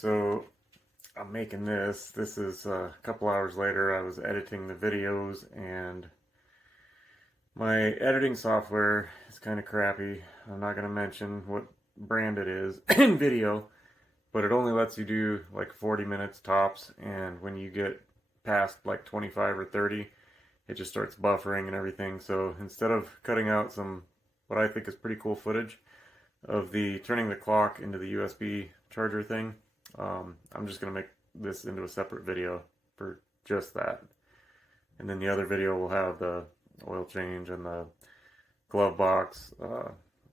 So I'm making this. This is a couple hours later. I was editing the videos and my editing software is kind of crappy. I'm not going to mention what brand it is in video, but it only lets you do like 40 minutes tops, and when you get past like 25 or 30, it just starts buffering and everything. So instead of cutting out some what I think is pretty cool footage of the turning the clock into the USB charger thing, I'm just going to make this into a separate video for just that. And then the other video will have the oil change and the glove box,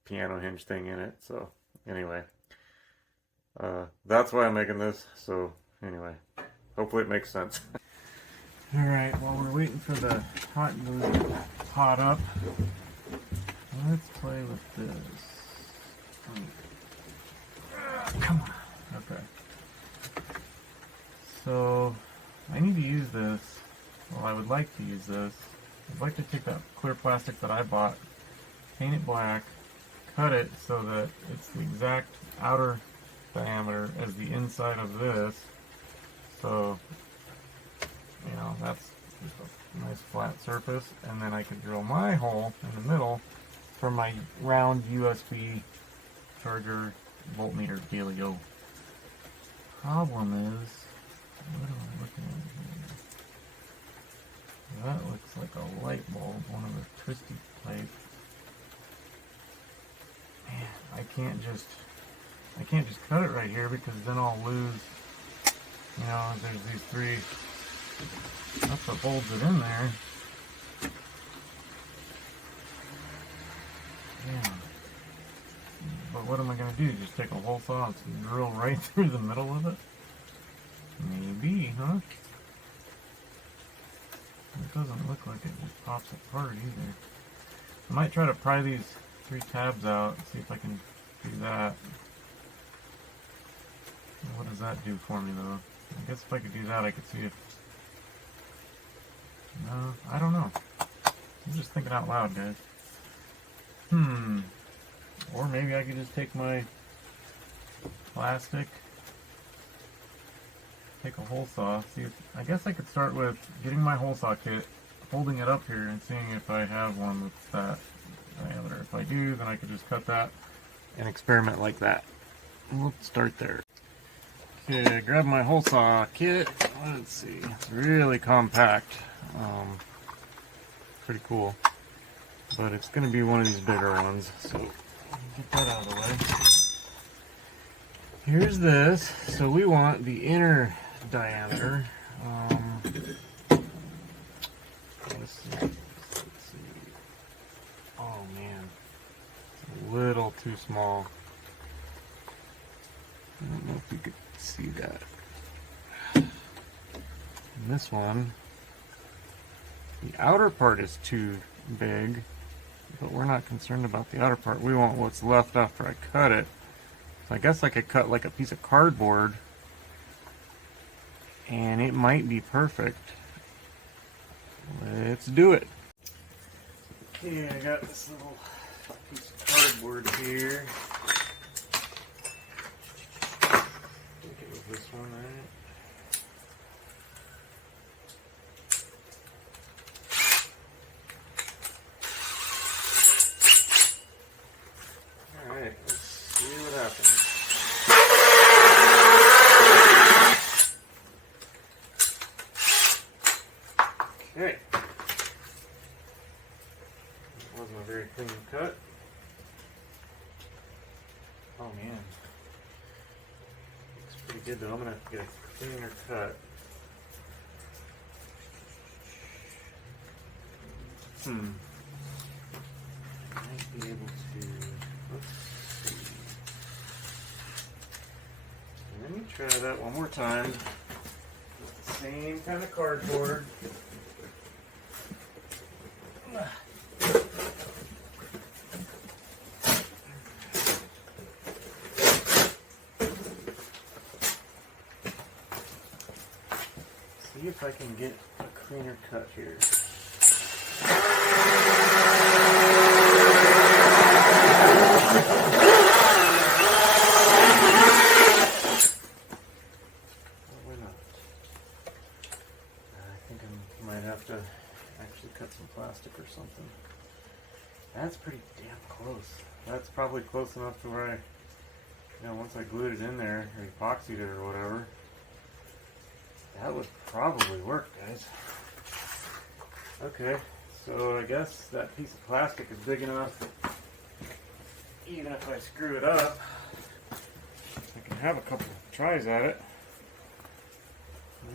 piano hinge thing in it. So anyway, that's why I'm making this. So anyway, hopefully it makes sense. Alright, while we're waiting for the hot glue to hot up, let's play with this. Come on. Okay. So, I need to use this. Well, I would like to use this. I'd like to take that clear plastic that I bought, paint it black, cut it so that it's the exact outer diameter as the inside of this. So, you know, that's just a nice flat surface. And then I could drill my hole in the middle for my round USB charger voltmeter dealio. Problem is, what am I looking at here? That looks like a light bulb, one of the twisty type. Man, I can't just cut it right here, because then I'll lose, you know, there's these three, that's what holds it in there. Yeah. But what am I going to do? Just take a hole saw and drill right through the middle of it? Maybe, huh? It doesn't look like it just pops apart either. I might try to pry these three tabs out and see if I can do that. What does that do for me though? I guess if I could do that, I could see if... No, I don't know. I'm just thinking out loud, guys. Or maybe I could just take my plastic, take a hole saw, see if, I guess I could start with getting my hole saw kit, holding it up here and seeing if I have one with that diameter. If I do, then I could just cut that and experiment like that. Let's start there. Okay, grab my hole saw kit. Let's see, it's really compact. Pretty cool. But it's going to be one of these bigger ones, so get that out of the way. Here's this. So we want the inner diameter. Let's see. Oh man, it's a little too small. I don't know if you could see that. And this one, the outer part is too big, but we're not concerned about the outer part. We want what's left after I cut it. So I guess I could cut like a piece of cardboard and it might be perfect. Let's do it. Okay, I got this little piece of cardboard here. I think it was this one, right? Alright, let's see what happens. Okay. That wasn't a very clean cut. Oh man. Looks pretty good though. I'm going to have to get a cleaner cut. Might be able to... Let's see. Let me try that one more time. With the same kind of cardboard. See if I can get a cleaner cut here. have to actually cut some plastic or something. That's pretty damn close. That's probably close enough to where once I glued it in there, or epoxied it or whatever, that would probably work, guys. Okay, so I guess that piece of plastic is big enough that even if I screw it up, I can have a couple of tries at it.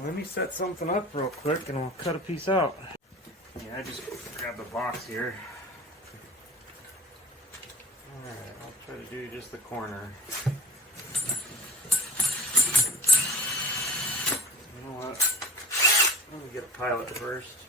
Let me set something up real quick and I'll cut a piece out. Yeah, I just grabbed the box here. Alright, I'll try to do just the corner. You know what? Let me get a pilot first.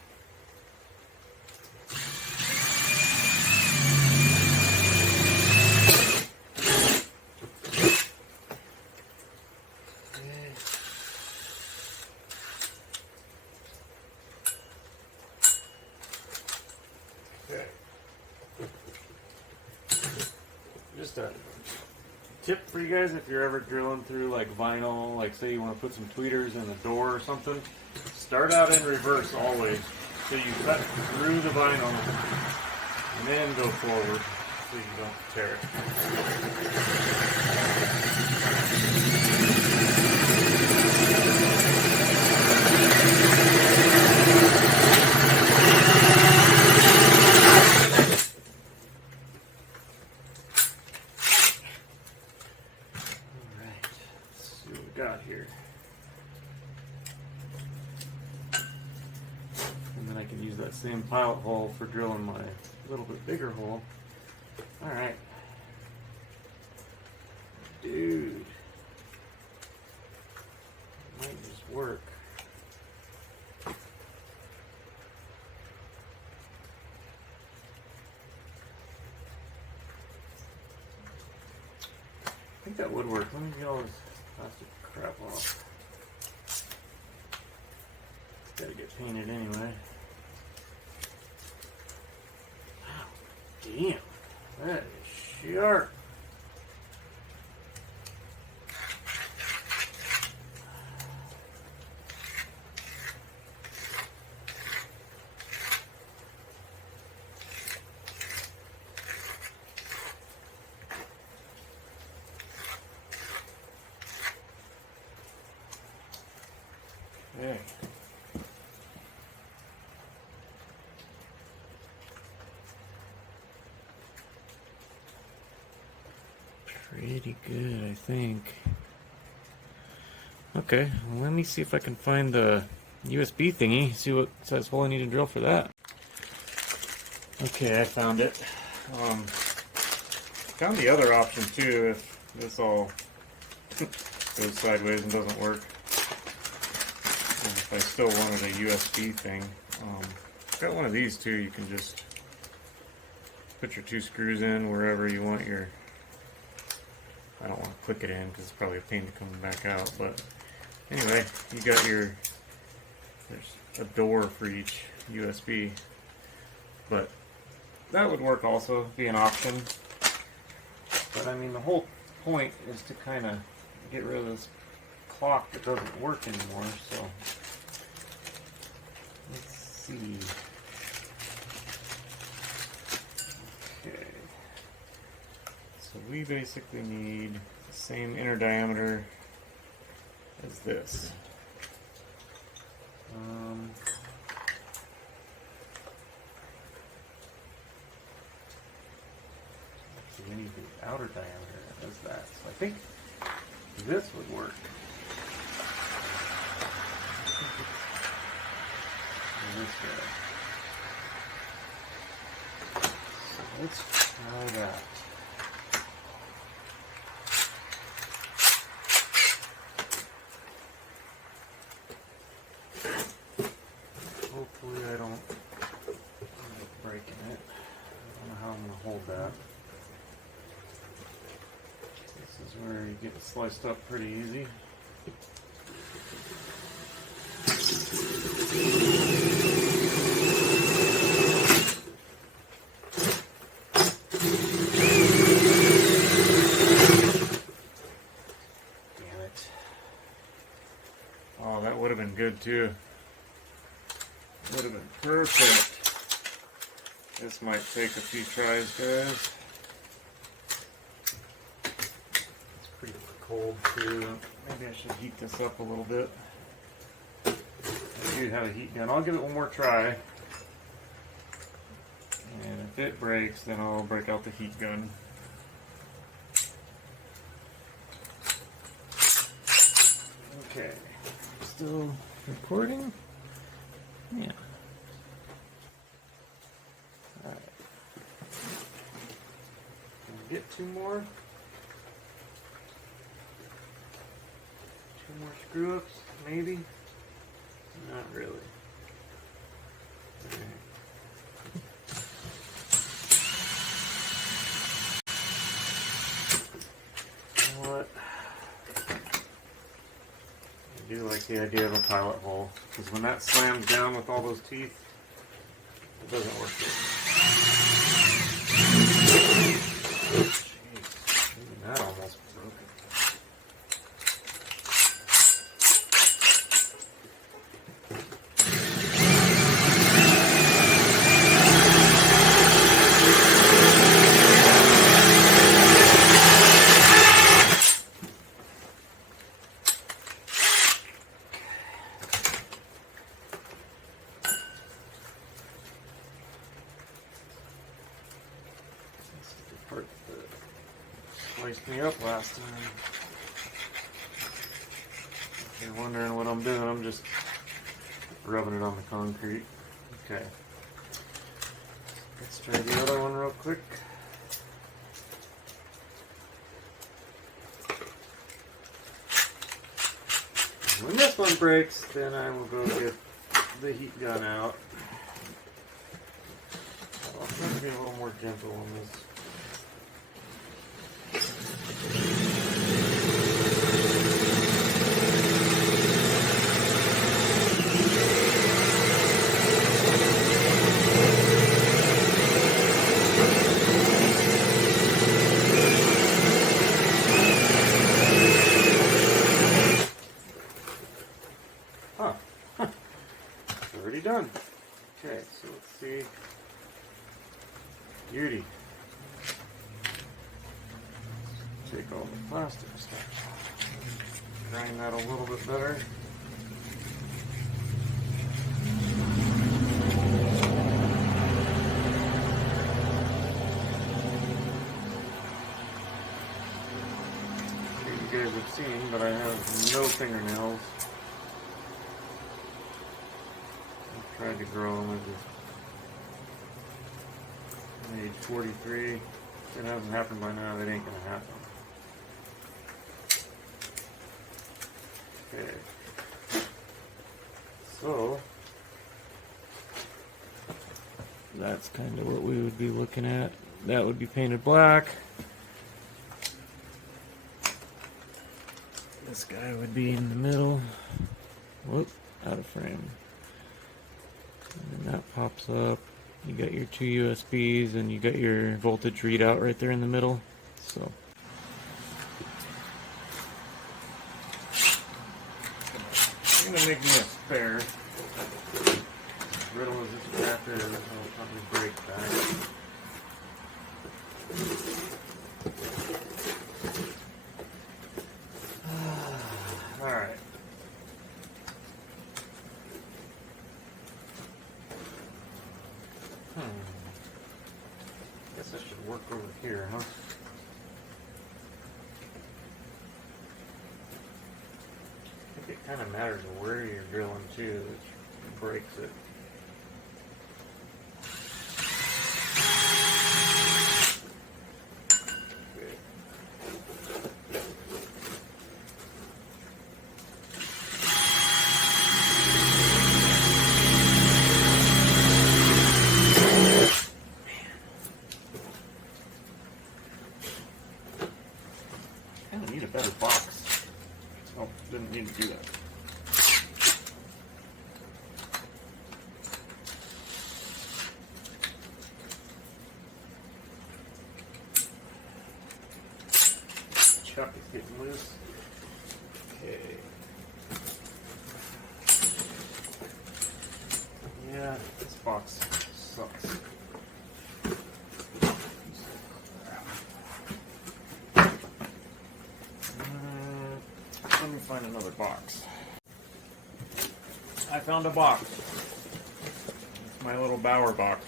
Just a tip for you guys, if you're ever drilling through like vinyl, like say you want to put some tweeters in the door or something, start out in reverse always. So you cut through the vinyl and then go forward so you don't tear it. Got here, and then I can use that same pilot hole for drilling my little bit bigger hole. All right, dude, might just work. I think that would work. Let me get all this plastic crap off. It's gotta get painted anyway. Wow, damn, that is sharp. Okay. Pretty good, I think. Okay, well, let me see if I can find the USB thingy, see what size hole I need to drill for that. Okay, I found it. Found the other option too, if this all goes sideways and doesn't work. If I still wanted a USB thing. I've got one of these too. You can just put your 2 screws in wherever you want your... I don't want to click it in because it's probably a pain to come back out. But anyway, you got your... There's a door for each USB. But that would work also, be an option. But I mean, the whole point is to kind of get rid of this clock that doesn't work anymore, so... Let's see. Okay. So we basically need the same inner diameter as this. So we need the outer diameter that does that. So I think this would work. This way. So let's try that. Hopefully I don't end up breaking it. I don't know how I'm going to hold that. This is where you get it sliced up pretty easy. Good too. would have been perfect. This might take a few tries, guys. It's pretty cold too. Maybe I should heat this up a little bit. I do have a heat gun. I'll give it one more try. And if it breaks, then I'll break out the heat gun. Okay. Still recording? Yeah. Alright. Can we get two more? Two more screw ups, maybe? Not really. Okay. You know what? I do like the idea of a pilot hole, because when that slams down with all those teeth, it doesn't work good. Jeez, even that almost broke it. Part that sliced me up last time. If you're wondering what I'm doing, I'm just rubbing it on the concrete. Okay. Let's try the other one real quick. When this one breaks, then I will go get the heat gun out. I'll try to be a little more gentle on this. It's already done. Okay, so let's see. Beauty. Take all the plastic stuff. Grind that a little bit better. You guys have seen, but I have no fingernails. I've tried to grow them at age 43. If it hasn't happened by now, it ain't gonna happen. Okay. So that's kind of what we would be looking at. That would be painted black. This guy would be in the middle. Whoop, out of frame. And then that pops up. You got your two USBs and you got your voltage readout right there in the middle. So I'm gonna make me a spare. As brittle as this crap is, I'll probably break that. Alright. Guess I should work over here, huh? I think it kind of matters where you're drilling too, which breaks it. I need a better box. Oh, didn't need to do that. Chuck is getting loose. Okay. Yeah, find another box. I found a box. It's my little Bauer box.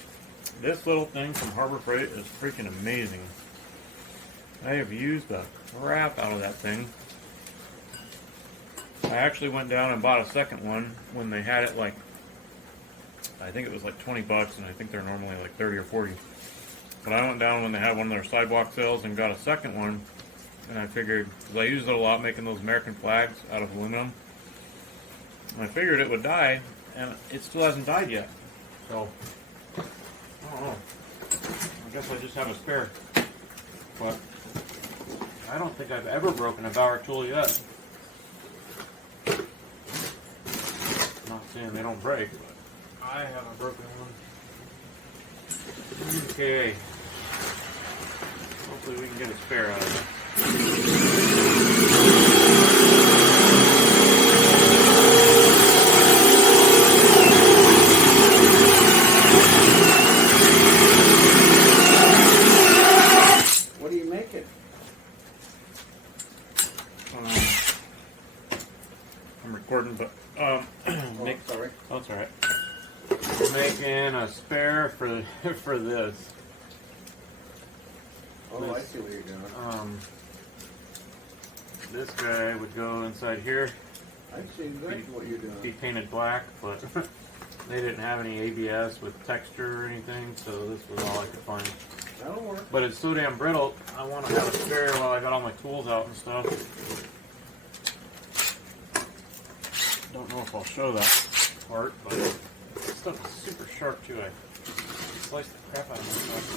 This little thing from Harbor Freight is freaking amazing. I have used the crap out of that thing. I actually went down and bought a second one when they had it like, I think it was like 20 bucks, and I think they're normally like 30 or 40. But I went down when they had one of their sidewalk sales and got a second one, and I figured, because I used it a lot making those American flags out of aluminum, and I figured it would die, and it still hasn't died yet. So, I don't know. I guess I just have a spare. But I don't think I've ever broken a Bauer tool yet. Not saying they don't break, but I haven't broken one. Okay. Hopefully we can get a spare out of it. What are you making? I'm recording, but Sorry. Oh, it's alright. We're making a spare for this. Oh, I see what you're doing. This guy would go inside here. I see exactly what you're doing. Be painted black, but they didn't have any ABS with texture or anything, so this was all I could find. That'll work. But it's so damn brittle, I want to have a spare while I got all my tools out and stuff. Don't know if I'll show that part, but this stuff is super sharp too. I sliced the crap out of myself.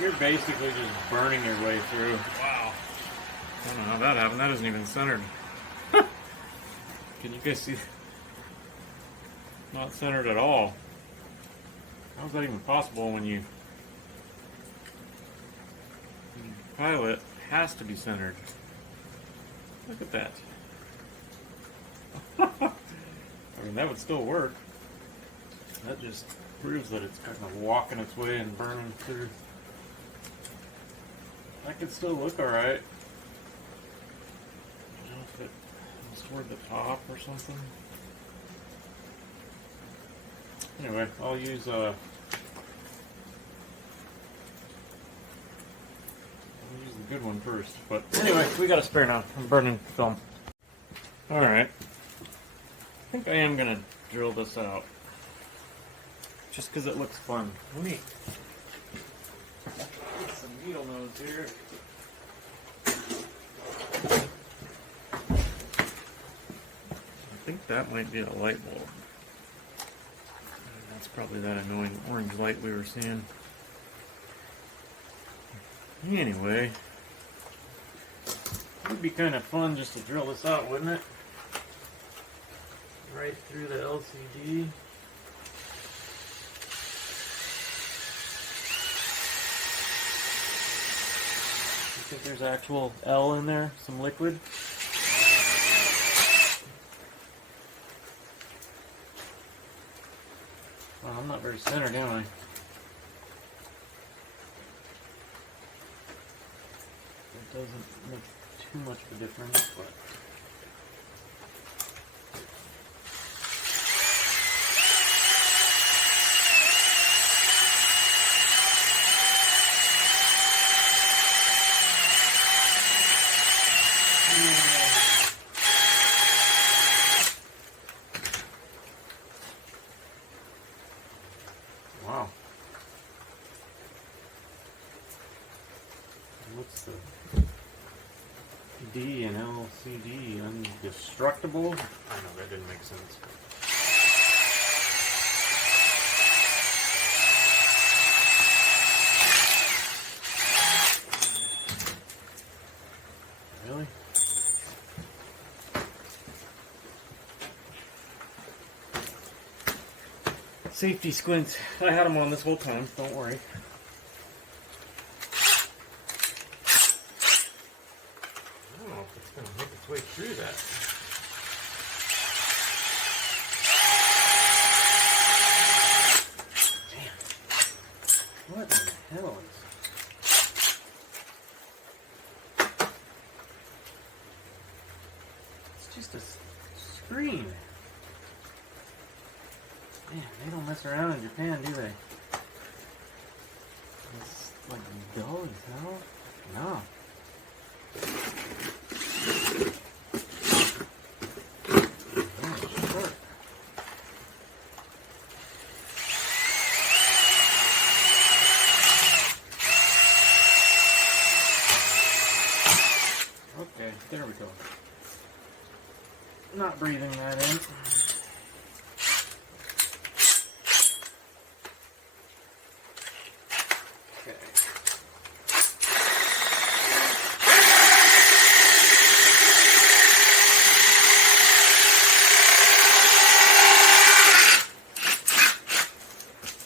You're basically just burning your way through. Wow. I don't know how that happened. That isn't even centered. Can you guys see? Not centered at all. How is that even possible when you pilot? It has to be centered. Look at that. I mean, that would still work. That just proves that it's kind of walking its way and burning through. That could still look alright. I don't know if it was toward the top or something. Anyway, I'll use the good one first. But anyway, we got a spare now. I'm burning film. Alright. I think I am gonna drill this out. Just because it looks fun. Let me get some needle nose here. I think that might be a light bulb. That's probably that annoying orange light we were seeing. Anyway, it would be kind of fun just to drill this out, wouldn't it? Right through the LCD. I think there's actual L in there, some liquid. Well, I'm not very centered, am I? It doesn't make too much of a difference, but... Wow. What's the D and LCD? Indestructible? I know that didn't make sense. Really? Safety squints. I had them on this whole time, don't worry. don't know if it's going to make its way through that. Damn. What in the hell is... It's just a screen. Man, they don't mess around in Japan, do they? It's like dull as hell. No. Okay, there we go. Not breathing that in. Okay.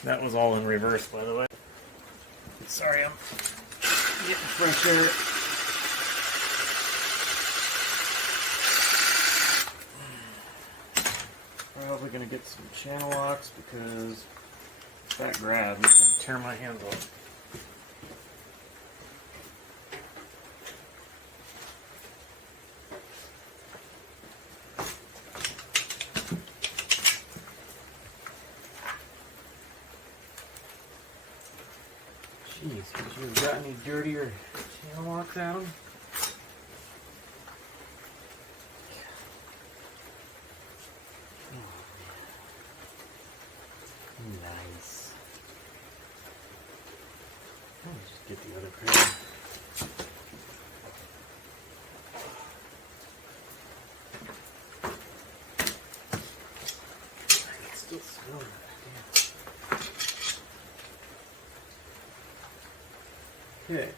That was all in reverse, by the way. Sorry, I'm getting fresh air. Probably gonna get some channel locks because that grab is gonna tear my hands off. Jeez, could you have got any dirtier channel locks at them? Nice. Let me just get the other pair. I can still smell that. Okay.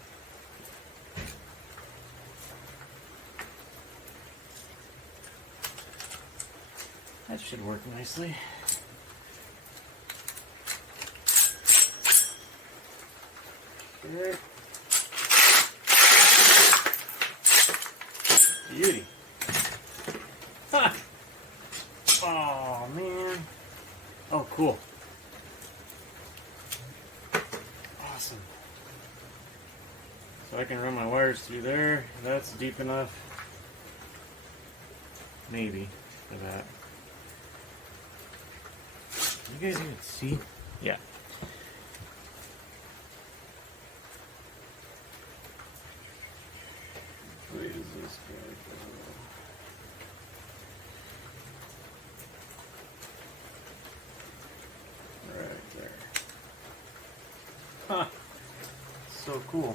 That should work nicely. Good. Beauty. Ha! Oh man. Oh cool. Awesome. So I can run my wires through there. That's deep enough. Maybe for that. You guys even see? Yeah. Where does this guy go? Right there. Huh. So cool.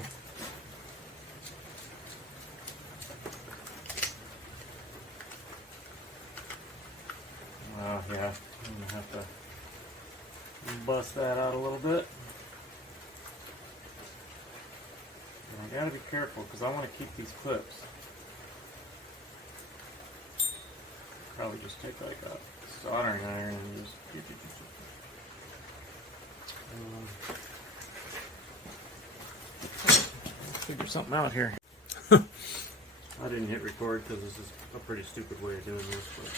Yeah. I'm gonna have to bust that out a little bit. And I gotta be careful because I want to keep these clips. Probably just take like a soldering iron and just figure something out here. I didn't hit record because this is a pretty stupid way of doing this, but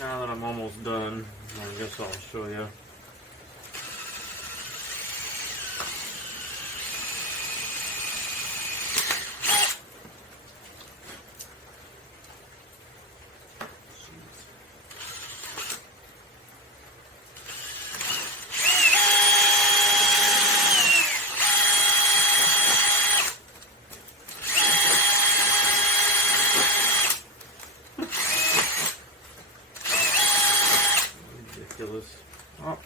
now that I'm almost done, I guess I'll show you. Ridiculous. Oh.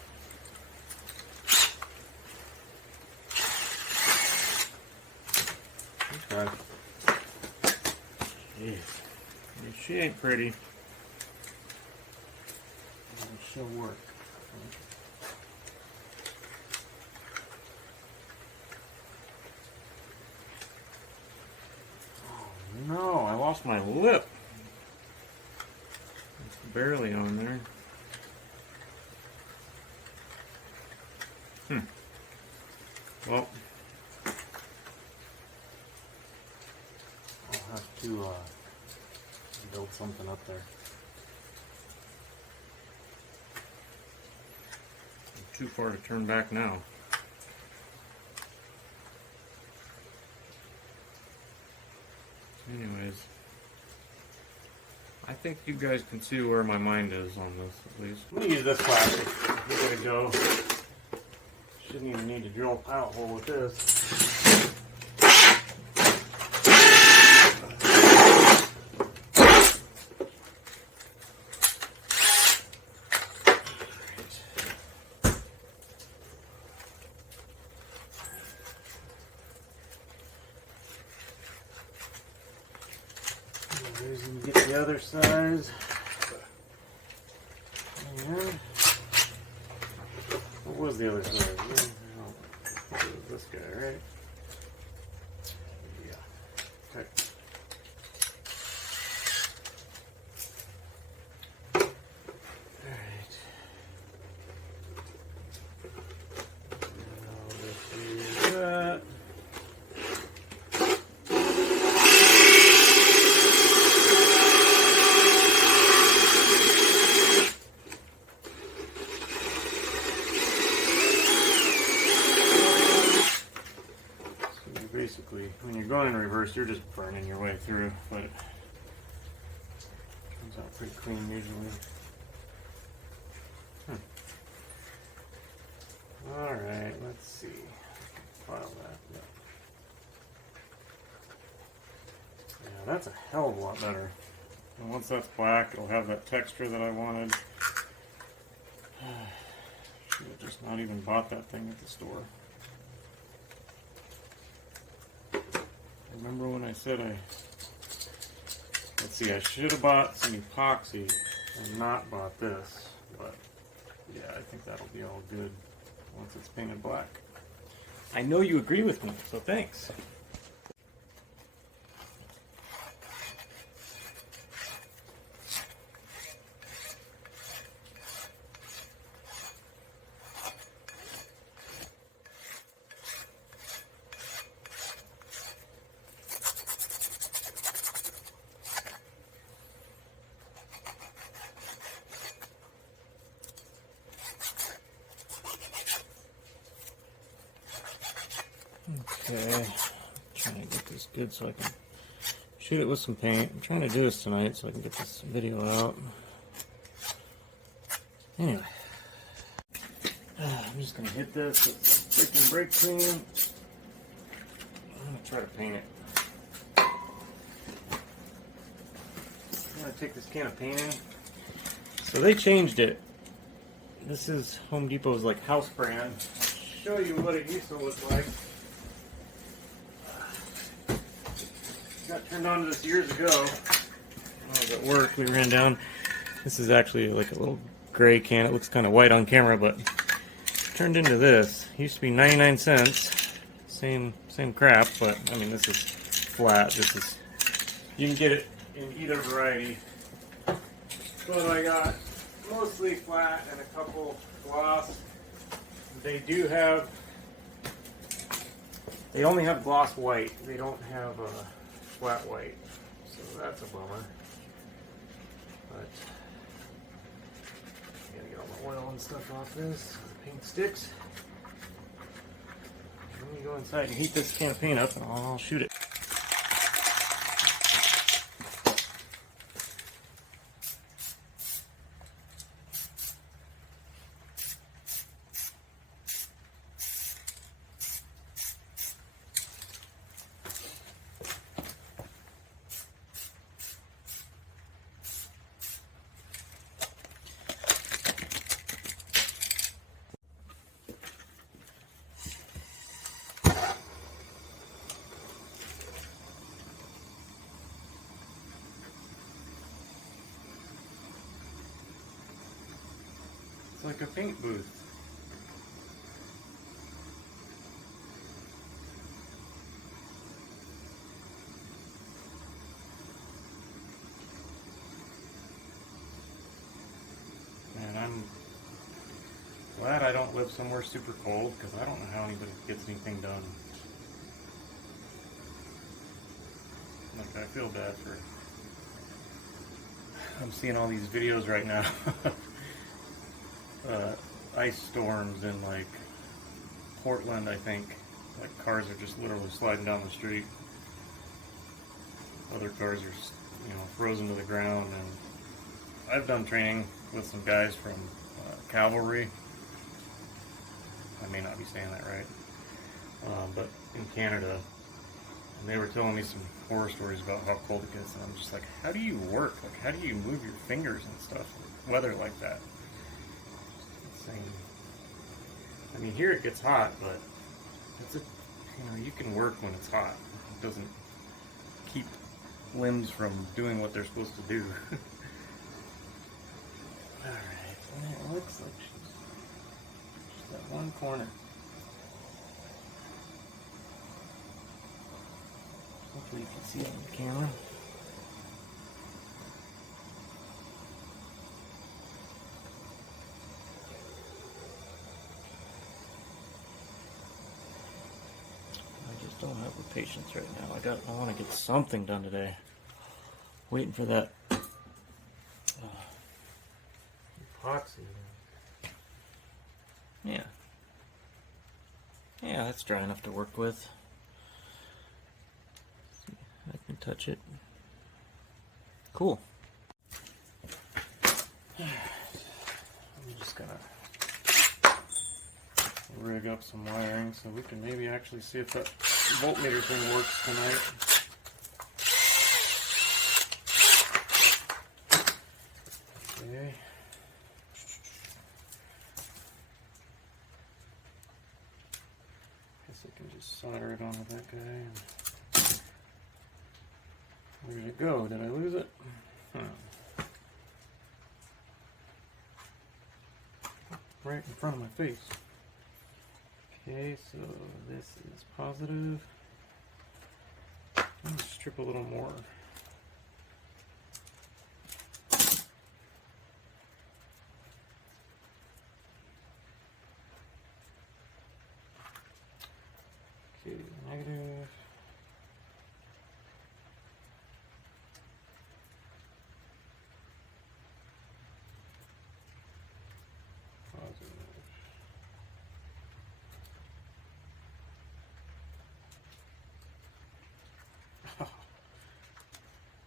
Okay. Jeez. She ain't pretty. She'll work. Oh no, I lost my lip. It's barely on there. Well, have to build something up there. Too far to turn back now. Anyways, I think you guys can see where my mind is on this, at least. I'm gonna use this plastic. We're gonna go. Shouldn't even need to drill a pilot hole with this. Get the other size. And what was the other size? It was this guy, right? Yeah. Okay. Alright. Now let's use that. Basically, when you're going in reverse, you're just burning your way through, but it comes out pretty clean usually. Alright, let's see. File that. Yeah, that's a hell of a lot better. And once that's black, it'll have that texture that I wanted. Should have just not even bought that thing at the store. Remember when I said let's see, I should have bought some epoxy and not bought this, but yeah, I think that'll be all good once it's painted black. I know you agree with me, so thanks. Okay, trying to get this good so I can shoot it with some paint. I'm trying to do this tonight so I can get this video out. Anyway, I'm just going to hit this with freaking brake clean. I'm going to try to paint it. I'm going to take this can of paint in. So they changed it. This is Home Depot's like house brand. I'll show you what it used to look like. Got turned on to this years ago. When I was at work, we ran down. This is actually like a little gray can. It looks kind of white on camera, but turned into this. It used to be 99 cents. Same crap, but I mean this is flat. This is, you can get it in either variety. But I got mostly flat and a couple gloss. They do have. They only have gloss white. They don't have flat white, so that's a bummer. But I gotta get all the oil and stuff off this. So the paint sticks. Let me go inside and heat this can of paint up, and I'll shoot it. It's like a paint booth. And I'm glad I don't live somewhere super cold, because I don't know how anybody gets anything done. Like I feel bad for... I'm seeing all these videos right now. Ice storms in like Portland, I think. Like cars are just literally sliding down the street. Other cars are, you know, frozen to the ground. And I've done training with some guys from cavalry. I may not be saying that right, but in Canada, and they were telling me some horror stories about how cold it gets, and I'm just like, how do you work? Like, how do you move your fingers and stuff with weather like that? It's insane. I mean, here it gets hot, but it's you can work when it's hot. It doesn't keep limbs from doing what they're supposed to do. Alright, it looks like she's just that one corner. Hopefully you can see it on the camera. I just don't have the patience right now. I want to get something done today. Waiting for that epoxy. Yeah. Yeah, that's dry enough to work with. I can touch it. Cool. I'm just gonna rig up some wiring so we can maybe actually see if that voltmeter thing works tonight. Okay. Guess I can just solder it onto that guy. And where did it go? Did I lose it? Right in front of my face. Okay, so this is positive. Let me strip a little more. Okay, negative. Positive. Oh,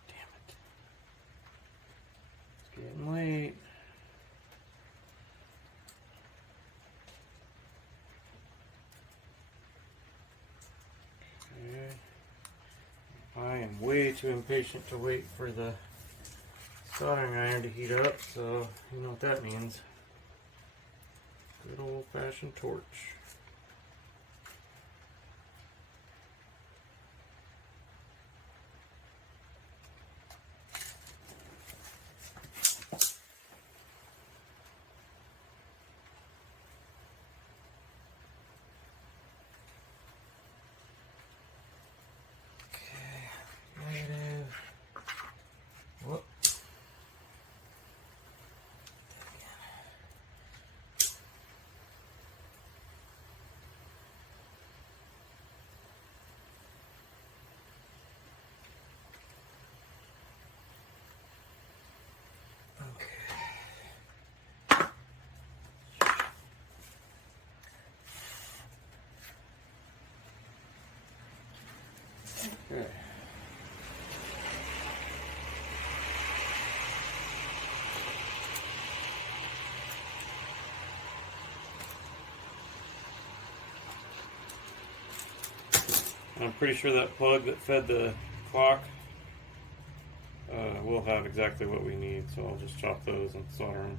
damn it. It's getting late. Okay. I am way too impatient to wait for the soldering iron to heat up, so you know what that means. Good old-fashioned torch. Okay, negative. Whoop. Okay. I'm pretty sure that plug that fed the clock will have exactly what we need, so I'll just chop those and solder them.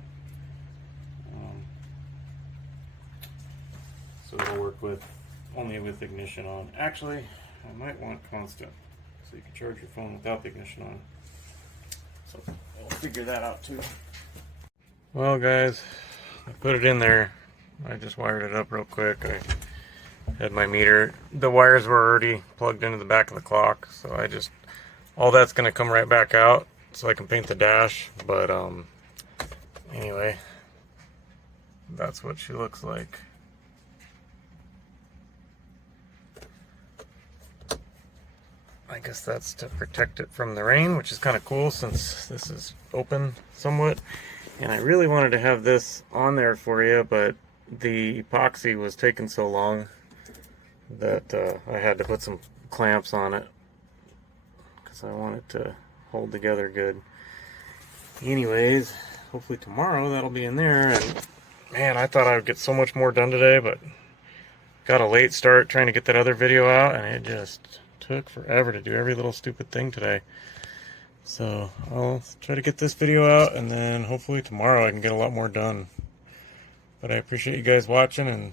So it'll work with only with ignition on. Actually, I might want constant, so you can charge your phone without the ignition on. So we'll figure that out too. Well, guys, I put it in there. I just wired it up real quick. I had my meter. The wires were already plugged into the back of the clock, so I just, all that's going to come right back out so I can paint the dash. But anyway, that's what she looks like. I guess that's to protect it from the rain, which is kind of cool since this is open somewhat. And I really wanted to have this on there for you, but the epoxy was taking so long that I had to put some clamps on it because I want it to hold together good. Anyways, hopefully tomorrow that'll be in there. And man, I thought I would get so much more done today, but got a late start trying to get that other video out, and it just took forever to do every little stupid thing today. So I'll try to get this video out, and then hopefully tomorrow I can get a lot more done. But I appreciate you guys watching, and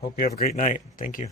hope you have a great night. Thank you.